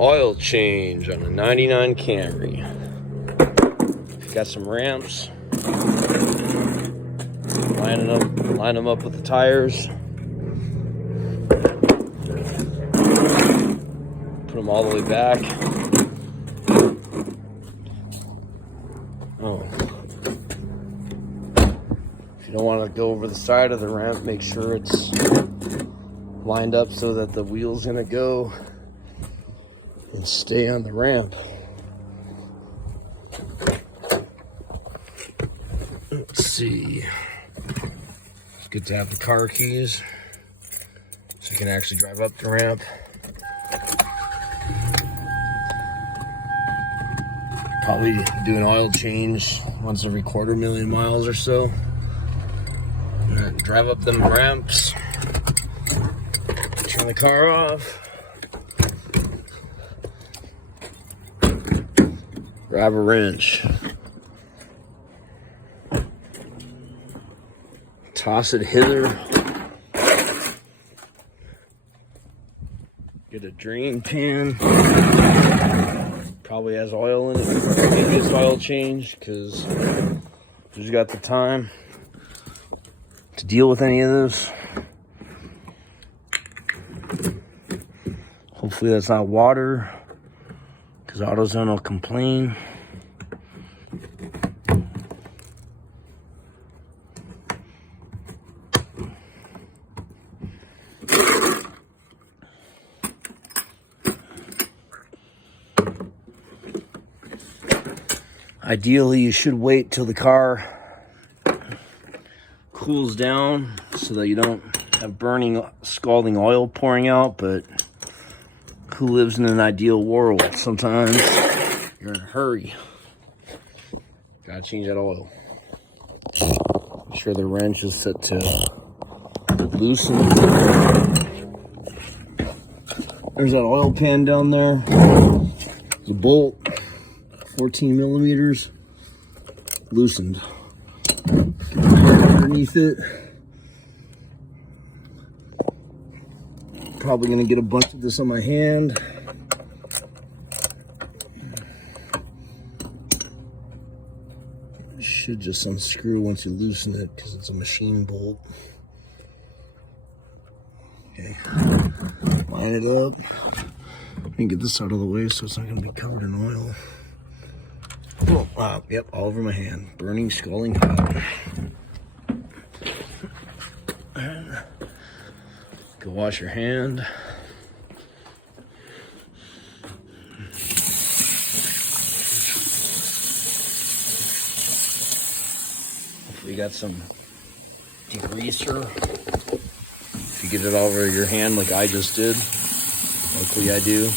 Oil change on a 99 Camry. Got some ramps. Line them up with the tires. Put them all the way back. Oh. If you don't want to go over the side of the ramp, make sure it's lined up so that the wheel's gonna go and stay on the ramp. Let's see. It's good to have the car keys so you can actually drive up the ramp. Probably do an oil change once every 250,000 miles or so. And then drive up them ramps. Turn the car off. Grab a wrench. Toss it hither. Get a drain pan. Probably has oil in it. Maybe it's oil change because who's got the time to deal with any of this? Hopefully that's not water, because AutoZone will complain. Ideally, you should wait till the car cools down so that you don't have burning, scalding oil pouring out, but who lives in an ideal world? Sometimes you're in a hurry. Gotta change that oil. Make sure the wrench is set to loosen. There's that oil pan down there. The bolt, 14 millimeters, loosened. Underneath it. Probably gonna get a bunch of this on my hand. Should just unscrew once you loosen it because it's a machine bolt. Okay, line it up. And get this out of the way so it's not gonna be covered in oil. Oh, yep, all over my hand. Burning, scalding hot. Go wash your hand. Hopefully you got some degreaser. If you get it all over your hand like I just did. Luckily I do.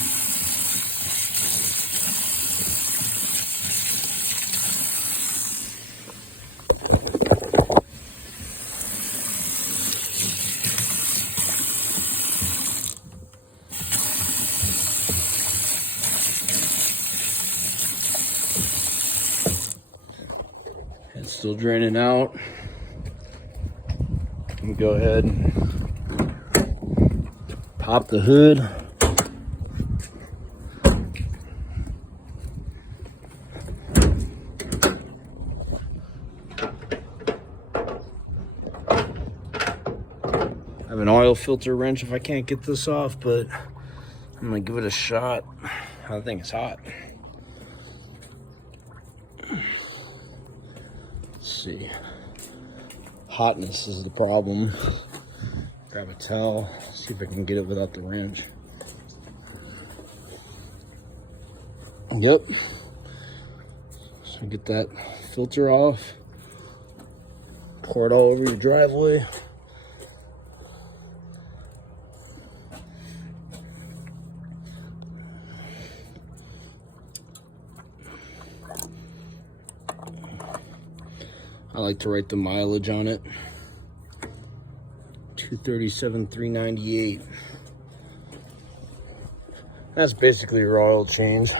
It's still draining out. Let me go ahead and pop the hood. I have an oil filter wrench if I can't get this off, but I'm gonna give it a shot. I think it's hot. Let's see. Hotness is the problem. Grab a towel, see if I can get it without the wrench. Yep. So get that filter off. Pour it all over your driveway. I like to write the mileage on it. 237,398. That's basically your oil change.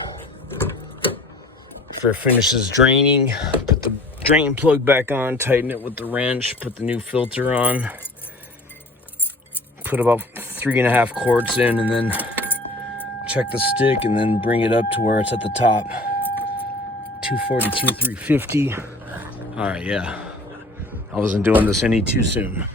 After it finishes draining, put the drain plug back on, tighten it with the wrench, put the new filter on, put about 3.5 quarts in, and then check the stick and then bring it up to where it's at the top. 242, 350. All right, yeah. I wasn't doing this any too soon.